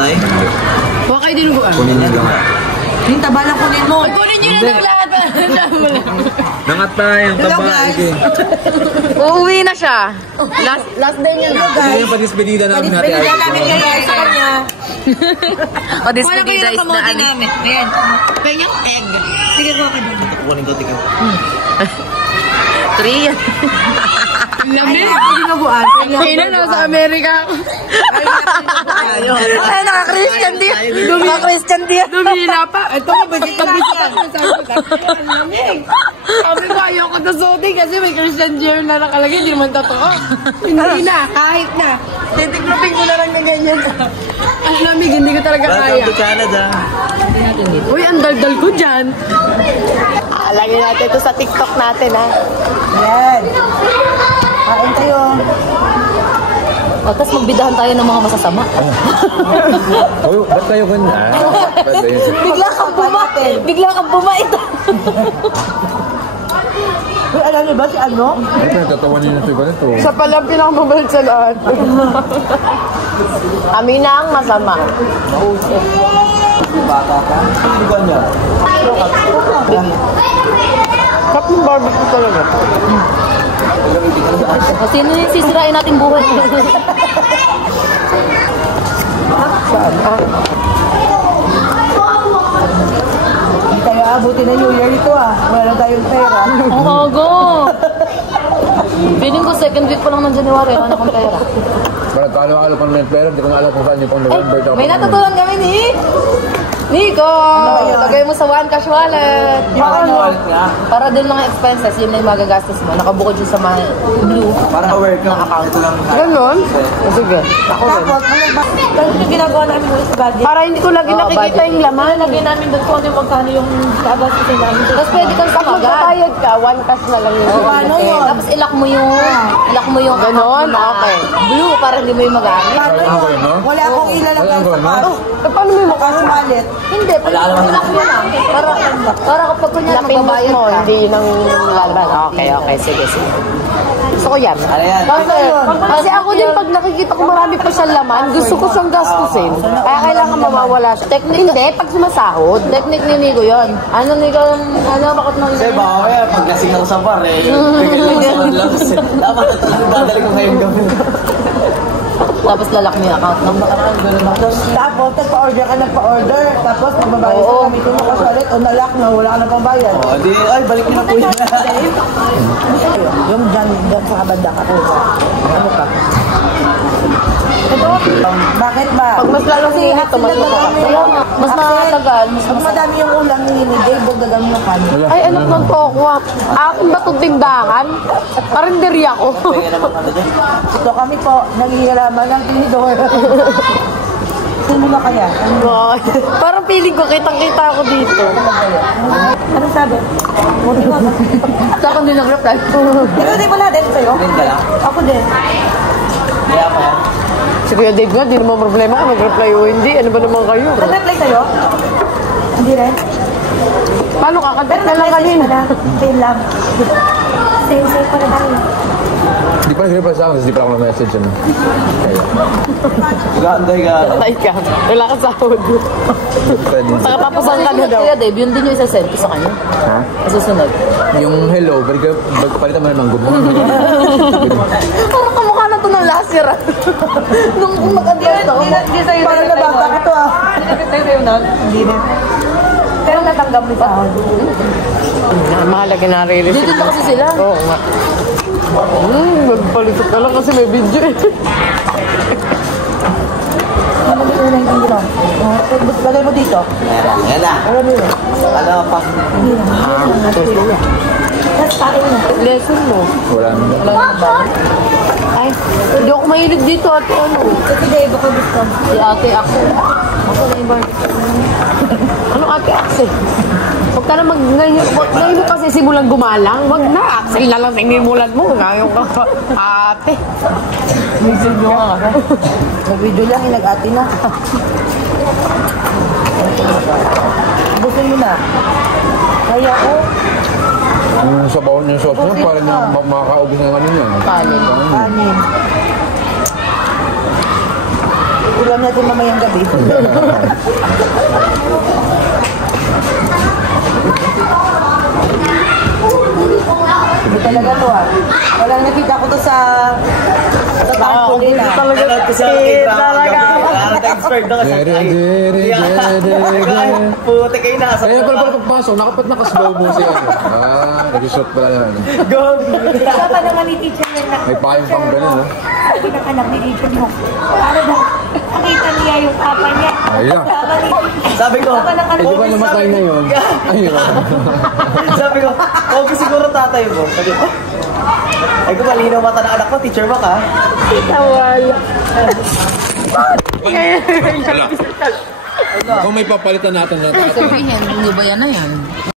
Ay? Huwag kayo dinuguan. Kunin niya lang. Yung taba lang kunin mo. Kunin nyo na daw lahat. Nangat na yung taba. Uuwi na siya. Last day niya na. Kasi yung padispedida namin natin. Pwede namin kaya sa kanya. O, despedida is na ano. Ayan. Penyang egg. Sige ko ka din. Kunin ko, tingin. 3 yan. Lamig. Dinuguan. Kailan na sa Amerika. Ay, naka-Christian din. Naka-Christian din. Dumila pa. Ito ko, bagay ka yan. Lamig. Sabi ko, ayoko na suotin kasi may Christian Dior na nakalagay. Hindi naman totoo. Hindi na, kahit na. Titik-lupin ko na lang na ganyan. Ang lamig, hindi ko talaga kaya. Welcome to Canada. Uy, ang daldal ko dyan. Lagyan natin ito sa TikTok natin, ha? Yan. Kain kayo. O, tapos magbidahan tayo ng mga masasama. Oh, ba't tayo ganyan? Bigla kang bumait. Uy, alam niyo ba si ano? Ay, pinagtatawa niyo na ito ganito. Siya pala ang pinakamabait sa lahat. Kami na ang masama. Bata ka? Hindi ko niya. Kap ng barbecue talaga. O, sino yung sisirain natin buhay? Saan? Hindi tayo abutin na New Year ito Wala na tayong pera. Ang hago! Feeling ko second week pa lang ng January. Ano akong pera? Parang kalo-kalo pa naman pera, hindi ko na alam kung saan yung pang November. May natutunan kami ni Nico! Lagay mo sa one cash wallet. Para din mga expenses, yun na yung magagastos mo. Nakabukod yun sa mga blue. Para aware ka. Ito lang. Ganon? Sige. Ako rin. Tapos, yung ginagawa namin muna sa budget. Para hindi ko lagi nakikita yung laman. Lagyan namin doon kung ano yung magkano yung kaagastusin namin. Tapos pwede kang pagpapayad ka, one cash na lang yun. Ano yun? Tapos ilak mo yung ganon? Okay. Blue, para hindi mo yung magamit. Wala akong ilalagay sa paro. Paano mo yung Cash wallet. Hindi, ilak mo lang. Para kapag kunya magbabayad ka. Hindi nang lalaban. Okay. Sige. Gusto ko yan. Kasi ako din pag nakikita ko marami pa siyang laman, gusto ko siyang gastusin. Kaya kailangan mawawala siya. Hindi, pag sumasahod. Technique ni Nico yun. Ano, Nico? Bakit nang Kasi baka kaya pag lasing ako sa bar bigyan lang sa lang. Dapat dadali ko ngayon gawin. Tapos lalak mo yung account number. Tapos, nagpa-order ka nagpa-order. Tapos, magbabayad ka gamitin mo cash wallet o nalock na wala ka na pang bayad. Di, ay, balik mo na po yun. Yung dyan sa kabanda ka. Ano ka? Bakit ba? Pag mas lalong sinit, mas makatagal. Pag madami yung ulam ni Dave, huwag dadami yung kanin. Ay, anak ng tokwa. Akin ba itong tindahan? Karinderi ako. Ito kami po, nanghihiraman ng tinidor. Sino na kaya? Parang feeling ko, kitang-kita ako dito. Ano sabi? Sa akin din nag-reply. Ikaw din wala din sa'yo? Ako din. Kaya pa yan. Si Kuya Dave nga, di naman problema kung mag-reply o hindi. Ano ba naman kayo? Nag-reply sa'yo? Hindi rin. Paano ka? Contact na lang kanina. Same lang. Same pa rin tayo. Di pa nag-reply sa akin kasi di pa ako na-message yun. Ganda ka. Patay ka. Wala ka sahod. Tapos ang kanya daw. Kuya Dave, yun din yung isa-send ko sa kanya. Ha? Susunod. Yung hello, palitan mo naman good morning. Parang kamukha na ito ng last year. Nung mag-advance ako. Hindi sa'yo. Parang nabata ka to Hindi sa'yo nun? Hindi rin. Pero natanggap mo sahod. Mahalaga na re-receive. Dito na kasi sila. Oo nga. Magpalitot ka lang kasi may video eh. Ano ba yung ginawa? Lagay mo dito. Yan na. Ano pa? Tapos kain mo. Lesson mo. Wala na. Ay, hindi ako mahilig dito at ano. Kasi Dave, ako gusto. Si ate ako. Ako na iba. Ano ate Axel? Huwag ka na ngayon mo kasi simulang gumalang. Huwag na. Axel na lang sinimulan mo. Ngayon ka ate. Minsan nyo nga. Nag-video lang, nag-ate na. Busin mo na. Kaya ko. Yung sabaw niya yung sauce niya, parang makakaubos na naman yun. Kanin. Kanin. Ulam natin mamayang gabi. Hindi talaga to ah. Walang nakita ko to sa tampo din ah. Nanood ko sa K-drama gabi. Expert na kasi. Puti kayo nasa. Kaya pala pagpasok, nakaslow mo siya. Nag-shot pala yan. Go! Ikaw pa naman ni teacher na May payong pang gano'n, ha? pinakanak ni teacher mo. Para ba, nakita niya yung papa niya. Ayun. Tama ni teacher. Sabi ko, Eh, di ba namatay na yun? Ayun. sabi ko, okay siguro tatay mo. Sabi ko, ay kung malinaw mata ng anak mo, teacher mo ka. Kung may papalitan natin na Sabihin, ano ba yan na yan?